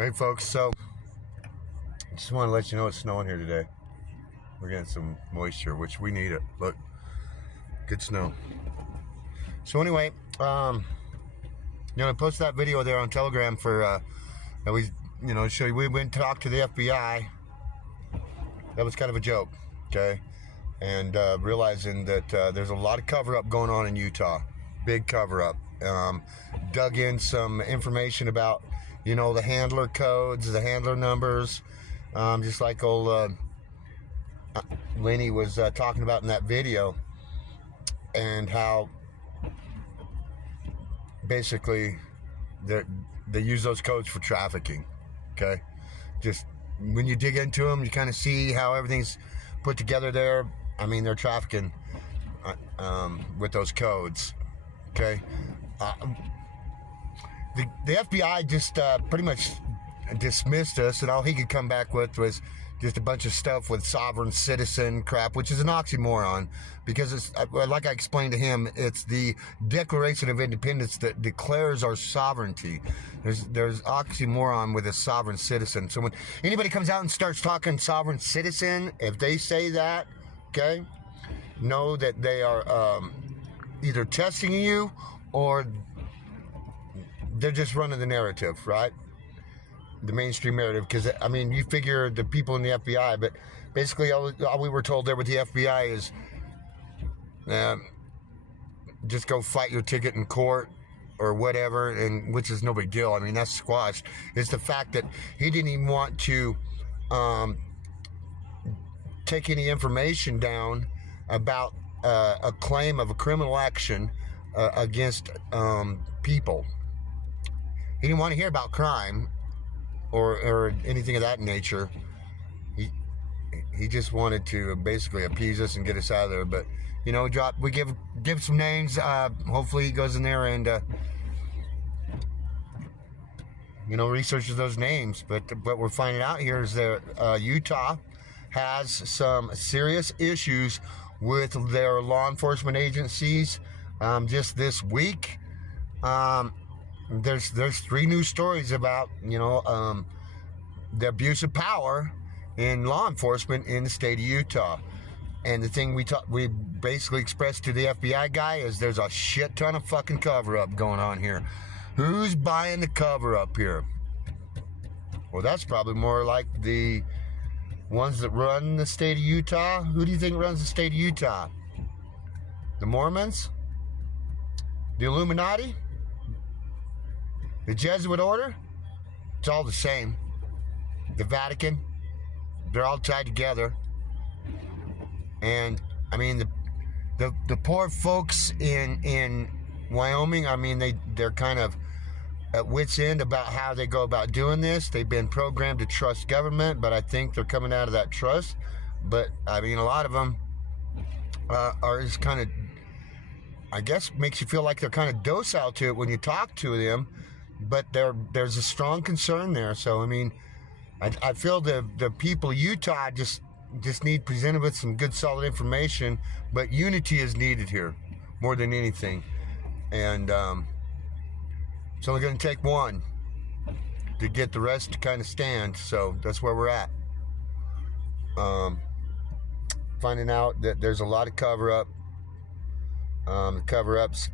Hey folks, so I just want to let you know it's snowing here today. We're getting some moisture, which we need it. Look, good snow. So anyway, I posted that video there on Telegram for that we, show you. We went and talked to the FBI. That was kind of a joke, okay? And realizing that there's a lot of cover-up going on in Utah. Big cover-up. Dug in some information about, the handler codes, the handler numbers, just like old Lenny was talking about in that video, and how basically they use those codes for trafficking, okay? Just when you dig into them, you kind of see how everything's put together there. I mean, they're trafficking with those codes, okay? The FBI just pretty much dismissed us, and all he could come back with was just a bunch of stuff with sovereign citizen crap, which is an oxymoron, because it's, like I explained to him, it's the Declaration of Independence that declares our sovereignty. There's oxymoron with a sovereign citizen. So when anybody comes out and starts talking sovereign citizen, if they say that, okay, know that they are either testing you or they're just running the narrative, right? The mainstream narrative, because I mean, you figure the people in the FBI, but basically all we were told there with the FBI is just go fight your ticket in court or whatever, and which is no big deal. I mean, that's squashed. It's the fact that he didn't even want to take any information down about a claim of a criminal action against people. He didn't want to hear about crime or anything of that nature. He just wanted to basically appease us and get us out of there. But we give some names. Hopefully he goes in there and researches those names. But what we're finding out here is that Utah has some serious issues with their law enforcement agencies. Just this week, there's 3 news stories about the abuse of power in law enforcement in the state of Utah. And the thing we basically expressed to the FBI guy is there's a shit ton of fucking cover-up going on here. Who's buying the cover-up here? Well, that's probably more like the ones that run the state of Utah. Who do you think runs the state of Utah? The Mormons? The Illuminati? The Jesuit order? It's all the same. The Vatican? They're all tied together. And I mean, the poor folks in Wyoming, I mean, they're kind of at wit's end about how they go about doing this. They've been programmed to trust government, but I think they're coming out of that trust. But I mean, a lot of them are just kind of, I guess, makes you feel like they're kind of docile to it when you talk to them. But there's a strong concern there. So I mean, I feel the people of Utah just need presented with some good solid information, but unity is needed here more than anything. And it's only going to take one to get the rest to kind of stand. So that's where we're at. Finding out that there's a lot of cover-up. The cover-ups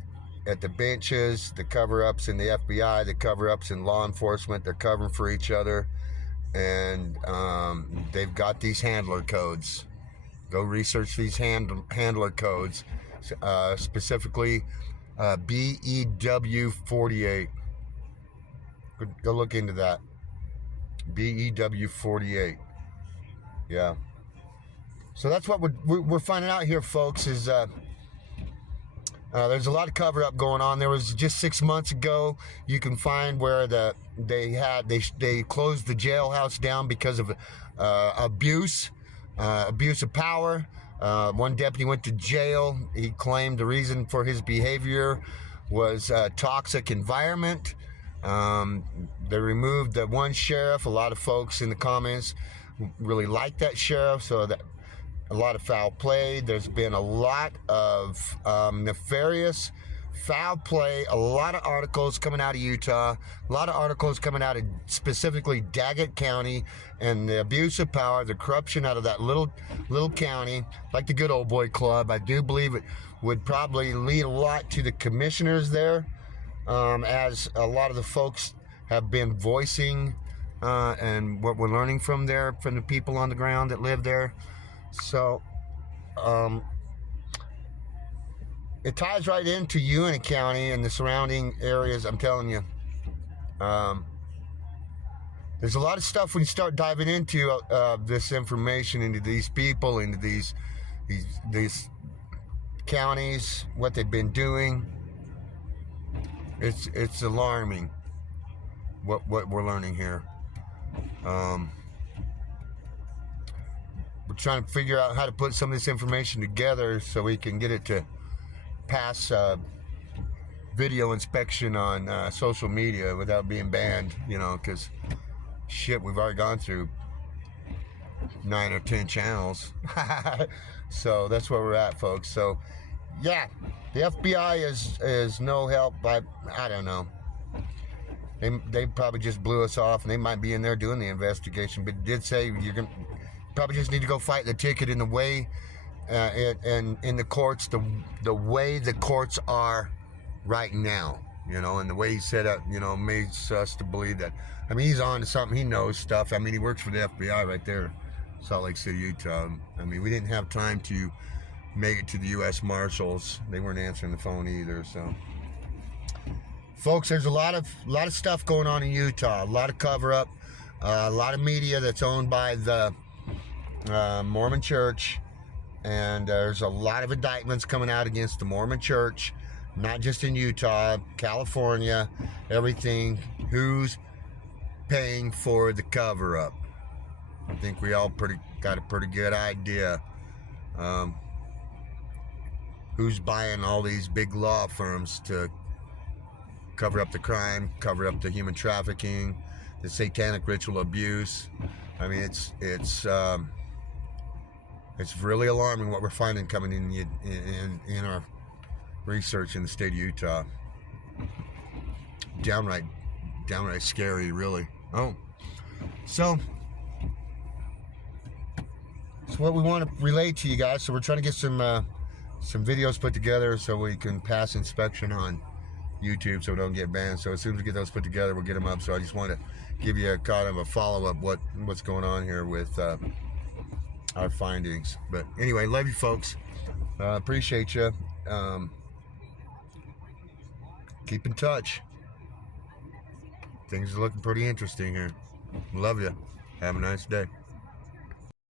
at the benches, the cover-ups in the FBI, the cover-ups in law enforcement. They're covering for each other. And they've got these handler codes. Go research these handler codes, specifically BEW 48. Go look into that. BEW 48. Yeah. So that's what we're finding out here, folks, is there's a lot of cover-up going on. There was just 6 months ago, you can find where they closed the jailhouse down because of abuse of power. One deputy went to jail. He claimed the reason for his behavior was toxic environment. They removed the one sheriff. A lot of folks in the comments really like that sheriff, so that a lot of foul play. There's been a lot of nefarious foul play. A lot of articles coming out of Utah, a lot of articles coming out of specifically Daggett County, and the abuse of power, the corruption out of that little county, like the Good Old Boy Club. I do believe it would probably lead a lot to the commissioners there, as a lot of the folks have been voicing, and what we're learning from there, from the people on the ground that live there. So it ties right into Uintah County and the surrounding areas. I'm telling you, there's a lot of stuff when you start diving into this information, into these people, into these counties, what they've been doing. It's alarming what we're learning here. We're trying to figure out how to put some of this information together so we can get it to pass video inspection on social media without being banned, you know, because shit, we've already gone through 9 or 10 channels. So that's where we're at, folks. So yeah, the FBI is no help. I don't know. They probably just blew us off, and they might be in there doing the investigation. But it did say you're gonna probably just need to go fight the ticket in the way, and in the courts, the way the courts are right now, you know, and the way he set up, you know, makes us to believe that. I mean, he's on to something. He knows stuff. I mean, he works for the FBI right there, Salt Lake City, Utah. I mean, we didn't have time to make it to the U.S. Marshals. They weren't answering the phone either. So, folks, there's a lot of stuff going on in Utah. A lot of cover up. A lot of media that's owned by the Mormon Church, and there's a lot of indictments coming out against the Mormon Church, not just in Utah, California, everything. Who's paying for the cover up? I think we all got a pretty good idea. Who's buying all these big law firms to cover up the crime, cover up the human trafficking, the satanic ritual abuse? I mean, it's really alarming what we're finding coming in our research in the state of Utah. Downright scary, really. Oh, so it's what we want to relate to you guys. So we're trying to get some videos put together so we can pass inspection on YouTube, so we don't get banned. So as soon as we get those put together, we'll get them up. So I just want to give you a kind of a follow-up what's going on here with our findings. But anyway, love you folks. Appreciate you. Keep in touch. Things are looking pretty interesting here. Love you. Have a nice day.